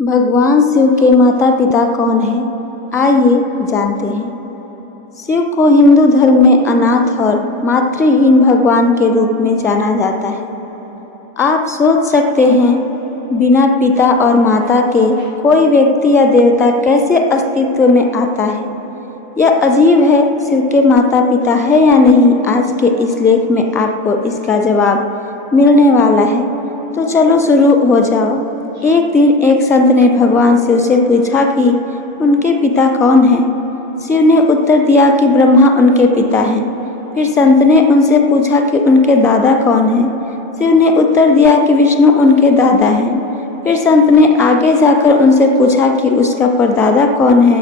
भगवान शिव के माता पिता कौन हैं? आइए जानते हैं। शिव को हिंदू धर्म में अनाथ और मातृहीन भगवान के रूप में जाना जाता है। आप सोच सकते हैं, बिना पिता और माता के कोई व्यक्ति या देवता कैसे अस्तित्व में आता है? यह अजीब है। शिव के माता पिता है या नहीं, आज के इस लेख में आपको इसका जवाब मिलने वाला है। तो चलो शुरू हो जाओ। एक दिन एक संत ने भगवान शिव से पूछा कि उनके पिता कौन हैं। शिव ने उत्तर दिया कि ब्रह्मा उनके पिता हैं। फिर संत ने उनसे पूछा कि उनके दादा कौन हैं। शिव ने उत्तर दिया कि विष्णु उनके दादा हैं। फिर संत ने आगे जाकर उनसे पूछा कि उसका परदादा कौन है।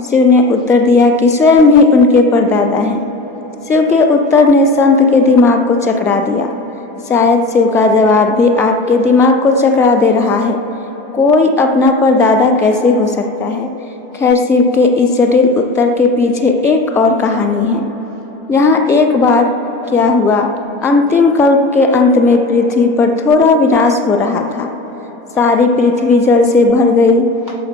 शिव ने उत्तर दिया कि स्वयं ही उनके परदादा हैं। शिव के उत्तर ने संत के दिमाग को चकरा दिया। शायद शिव का जवाब भी आपके दिमाग को चकरा दे रहा है। कोई अपना परदादा कैसे हो सकता है? खैर, शिव के इस जटिल उत्तर के पीछे एक और कहानी है। यहाँ एक बार क्या हुआ, अंतिम कल्प के अंत में पृथ्वी पर थोड़ा विनाश हो रहा था। सारी पृथ्वी जल से भर गई।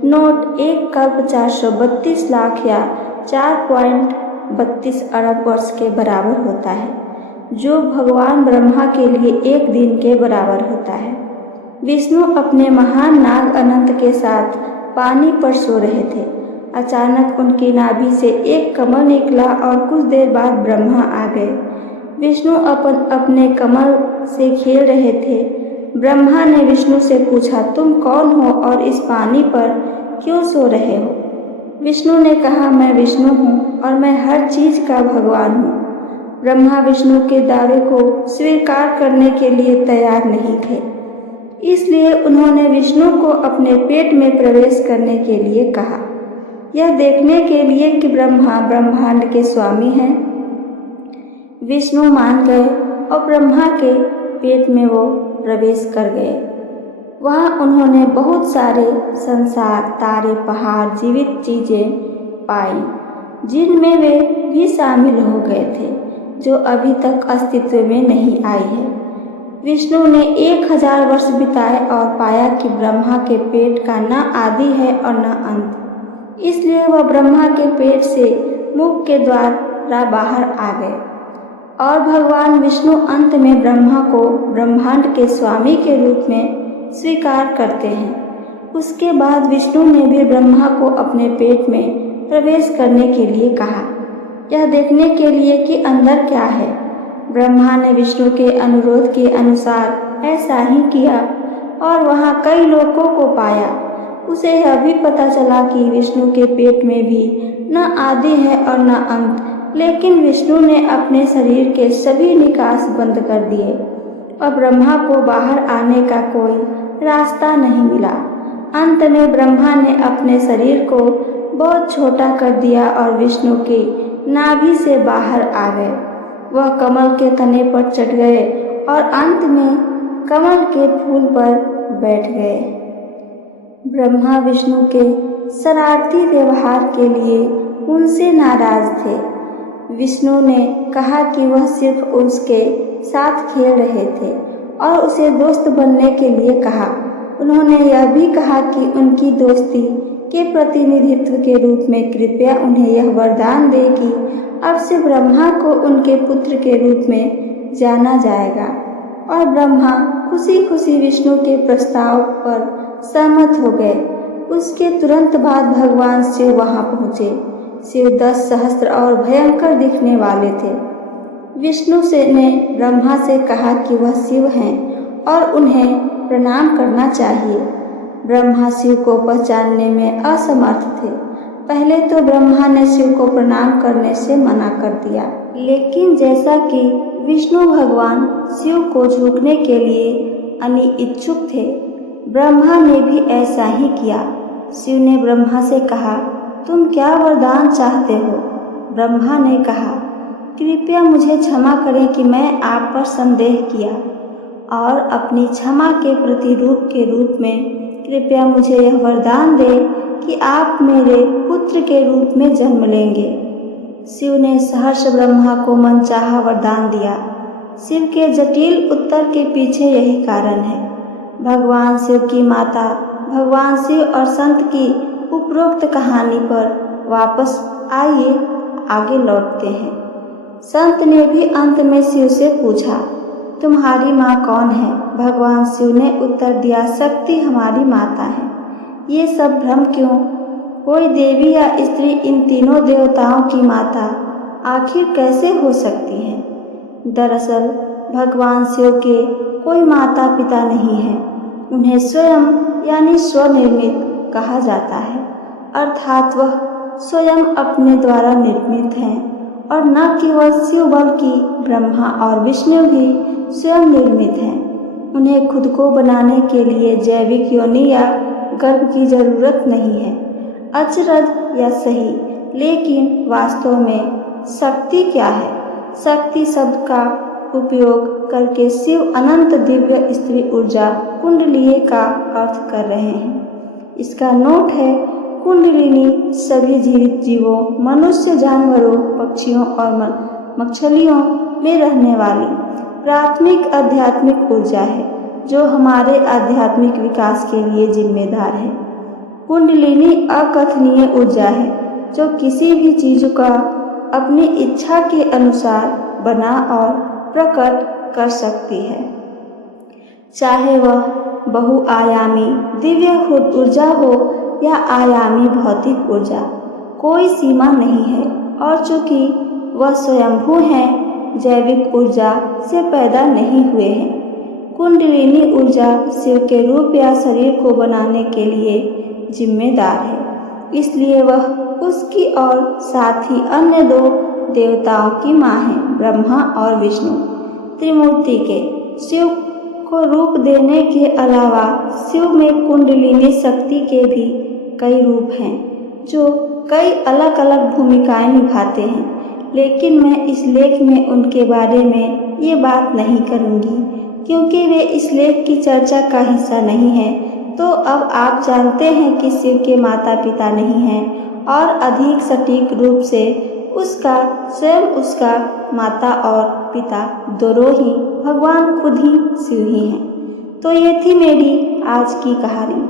नोट एक कल्प 432 लाख या 4.32 अरब वर्ष के बराबर होता है, जो भगवान ब्रह्मा के लिए एक दिन के बराबर होता है। विष्णु अपने महान नाग अनंत के साथ पानी पर सो रहे थे। अचानक उनकी नाभि से एक कमल निकला और कुछ देर बाद ब्रह्मा आ गए। विष्णु अपने कमल से खेल रहे थे। ब्रह्मा ने विष्णु से पूछा, तुम कौन हो और इस पानी पर क्यों सो रहे हो? विष्णु ने कहा, मैं विष्णु हूँ और मैं हर चीज़ का भगवान हूँ। ब्रह्मा विष्णु के दावे को स्वीकार करने के लिए तैयार नहीं थे, इसलिए उन्होंने विष्णु को अपने पेट में प्रवेश करने के लिए कहा, यह देखने के लिए कि ब्रह्मा ब्रह्मांड के स्वामी हैं। विष्णु मान गए और ब्रह्मा के पेट में वो प्रवेश कर गए। वहाँ उन्होंने बहुत सारे संसार, तारे, पहाड़, जीवित चीज़ें पाई, जिनमें वे भी शामिल हो गए थे, जो अभी तक अस्तित्व में नहीं आई है। विष्णु ने 1000 वर्ष बिताए और पाया कि ब्रह्मा के पेट का न आदि है और न अंत। इसलिए वह ब्रह्मा के पेट से मुख के द्वारा बाहर आ गए और भगवान विष्णु अंत में ब्रह्मा को ब्रह्मांड के स्वामी के रूप में स्वीकार करते हैं। उसके बाद विष्णु ने भी ब्रह्मा को अपने पेट में प्रवेश करने के लिए कहा, यह देखने के लिए कि अंदर क्या है। ब्रह्मा ने विष्णु के अनुरोध के अनुसार ऐसा ही किया और वहाँ कई लोगों को पाया। उसे यह भी पता चला कि विष्णु के पेट में भी न आदि है और न अंत, लेकिन विष्णु ने अपने शरीर के सभी निकास बंद कर दिए और ब्रह्मा को बाहर आने का कोई रास्ता नहीं मिला। अंत में ब्रह्मा ने अपने शरीर को बहुत छोटा कर दिया और विष्णु की नाभि से बाहर आ गए। वह कमल के तने पर चढ़ गए और अंत में कमल के फूल पर बैठ गए। ब्रह्मा विष्णु के शरारती व्यवहार के लिए उनसे नाराज थे। विष्णु ने कहा कि वह सिर्फ उसके साथ खेल रहे थे और उसे दोस्त बनने के लिए कहा। उन्होंने यह भी कहा कि उनकी दोस्ती के प्रतिनिधित्व के रूप में कृपया उन्हें यह वरदान दे कि अब से ब्रह्मा को उनके पुत्र के रूप में जाना जाएगा। और ब्रह्मा खुशी खुशी विष्णु के प्रस्ताव पर सहमत हो गए। उसके तुरंत बाद भगवान शिव वहाँ पहुँचे। शिव 10 सहस्त्र और भयंकर दिखने वाले थे। विष्णु ने ब्रह्मा से कहा कि वह शिव हैं और उन्हें प्रणाम करना चाहिए। ब्रह्मा शिव को पहचानने में असमर्थ थे। पहले तो ब्रह्मा ने शिव को प्रणाम करने से मना कर दिया, लेकिन जैसा कि विष्णु भगवान शिव को झुकने के लिए अनिच्छुक थे, ब्रह्मा ने भी ऐसा ही किया। शिव ने ब्रह्मा से कहा, तुम क्या वरदान चाहते हो? ब्रह्मा ने कहा, कृपया मुझे क्षमा करें कि मैं आप पर संदेह किया और अपनी क्षमा के प्रतिरूप के रूप में कृपया मुझे यह वरदान दें कि आप मेरे पुत्र के रूप में जन्म लेंगे। शिव ने सहर्ष ब्रह्मा को मनचाहा वरदान दिया। शिव के जटिल उत्तर के पीछे यही कारण है। भगवान शिव की माता भगवान शिव और संत की उपरोक्त कहानी पर वापस आइए आगे लौटते हैं। संत ने भी अंत में शिव से पूछा, तुम्हारी माँ कौन है? भगवान शिव ने उत्तर दिया, शक्ति हमारी माता है। ये सब भ्रम क्यों? कोई देवी या स्त्री इन तीनों देवताओं की माता आखिर कैसे हो सकती है? दरअसल भगवान शिव के कोई माता पिता नहीं है। उन्हें स्वयं यानी स्वनिर्मित कहा जाता है, अर्थात वह स्वयं अपने द्वारा निर्मित हैं और न केवल शिव बल्कि ब्रह्मा और विष्णु भी स्वयं निर्मित हैं। उन्हें खुद को बनाने के लिए जैविक योनि या गर्भ की जरूरत नहीं है। अचरज या सही, लेकिन वास्तव में शक्ति क्या है? शक्ति शब्द का उपयोग करके शिव अनंत दिव्य स्त्री ऊर्जा कुंडलिनी का अर्थ कर रहे हैं। इसका नोट है, कुंडलिनी सभी जीवित जीवों, मनुष्य, जानवरों, पक्षियों और मछलियों में रहने वाली प्राथमिक आध्यात्मिक ऊर्जा है जो हमारे आध्यात्मिक विकास के लिए जिम्मेदार है। कुंडलिनी अकथनीय ऊर्जा है जो किसी भी चीज का अपनी इच्छा के अनुसार बना और प्रकट कर सकती है, चाहे वह बहुआयामी दिव्य ऊर्जा हो या आयामी भौतिक ऊर्जा। कोई सीमा नहीं है और चूंकि वह स्वयंभू हैं, जैविक ऊर्जा से पैदा नहीं हुए हैं। कुंडलिनी ऊर्जा शिव के रूप या शरीर को बनाने के लिए जिम्मेदार है, इसलिए वह उसकी और साथ ही अन्य दो देवताओं की माँ है, ब्रह्मा और विष्णु। त्रिमूर्ति के शिव को रूप देने के अलावा शिव में कुंडलिनी शक्ति के भी कई रूप हैं जो कई अलग अलग भूमिकाएं निभाते हैं, लेकिन मैं इस लेख में उनके बारे में ये बात नहीं करूँगी क्योंकि वे इस लेख की चर्चा का हिस्सा नहीं है। तो अब आप जानते हैं कि शिव के माता पिता नहीं हैं और अधिक सटीक रूप से उसका स्वयं उसका माता और पिता दोनों ही भगवान खुद ही शिव ही हैं। तो ये थी मेरी आज की कहानी।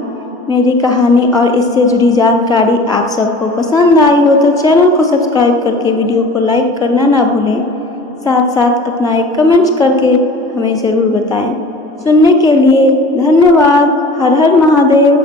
मेरी कहानी और इससे जुड़ी जानकारी आप सबको पसंद आई हो तो चैनल को सब्सक्राइब करके वीडियो को लाइक करना ना भूलें। साथ साथ अपना एक कमेंट करके हमें ज़रूर बताएं। सुनने के लिए धन्यवाद। हर हर महादेव।